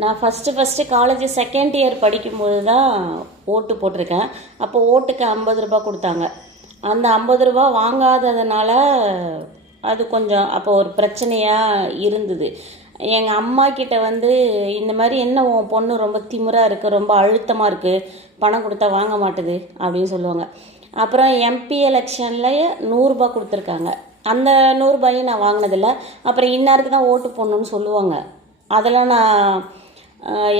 நான் first college second year படிக்கும்போது தான் ஓட்டு போட்டிருக்கேன். அப்போ ஓட்டுக்கு 50 ரூபா கொடுத்தாங்க. அந்த 50 ரூபா வாங்காததுனால அது கொஞ்சம் அப்போ ஒரு பிரச்சனையாக இருந்தது. எங்கள் அம்மா கிட்ட வந்து இந்த மாதிரி என்ன உன் பொண்ணு ரொம்ப திமிராக இருக்குது, ரொம்ப அழுத்தமாக இருக்குது, பணம் கொடுத்தா வாங்க மாட்டுது அப்படின்னு சொல்லுவாங்க. அப்புறம் எம்பி எலெக்ஷனில் 100 ரூபா கொடுத்துருக்காங்க. அந்த 100 ரூபாயும் நான் வாங்கினதில்லை. அப்புறம் இன்னாருக்கு தான் ஓட்டு போடணுன்னு சொல்லுவாங்க. அதெல்லாம் நான்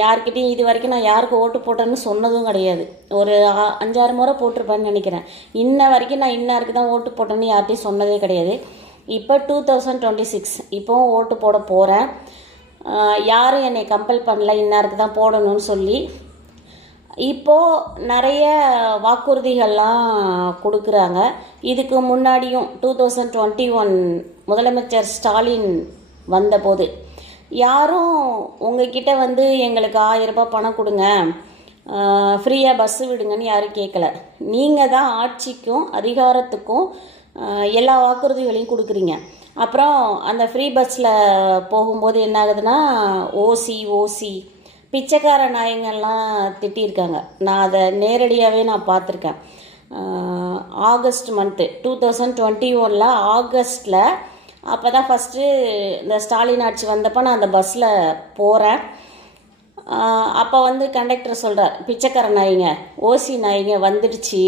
யார்கிட்டையும் இது வரைக்கும் நான் யாருக்கு ஓட்டு போட்டேன்னு சொன்னதும் கிடையாது. ஒரு 5-6 முறை போட்டிருப்பேன்னு நினைக்கிறேன். இன்ன வரைக்கும் நான் இன்னாருக்கு தான் ஓட்டு போட்டேன்னு யார்கிட்டையும் சொன்னதே கிடையாது. இப்போ 2026 இப்போவும் ஓட்டு போட போகிறேன். யாரும் என்னை கம்பல் பண்ணல இன்னாருக்கு தான் போடணும்னு சொல்லி. இப்போது நிறைய வாக்குறுதிகள்லாம் கொடுக்குறாங்க. இதுக்கு முன்னாடியும் 2021 முதலமைச்சர் ஸ்டாலின் வந்தபோது யாரும் உங்ககிட்ட வந்து எங்களுக்கு 1000 ரூபாய் பணம் கொடுங்க, ஃப்ரீயாக பஸ்ஸு விடுங்கன்னு யாரும் கேட்கல. நீங்கள் தான் ஆட்சிக்கும் அதிகாரத்துக்கும் எல்லா வாக்குறுதிகளையும் கொடுக்குறீங்க. அப்புறம் அந்த ஃப்ரீ பஸ்ஸில் போகும்போது என்ன ஆகுதுன்னா ஓசி பிச்சைக்கார நாயங்கள்லாம் திட்டியிருக்காங்க. நான் அதை நேரடியாகவே நான் பார்த்துருக்கேன். ஆகஸ்ட் மந்த்து 2021 ஆகஸ்ட்டில் அப்போ தான் ஃபஸ்ட்டு இந்த ஸ்டாலின் ஆட்சி வந்தப்போ நான் அந்த பஸ்ஸில் போகிறேன். அப்போ வந்து கண்டக்டர் சொல்கிறார், பிச்சைக்கார நாய்ங்க ஓசி நாய்ங்க வந்துடுச்சு.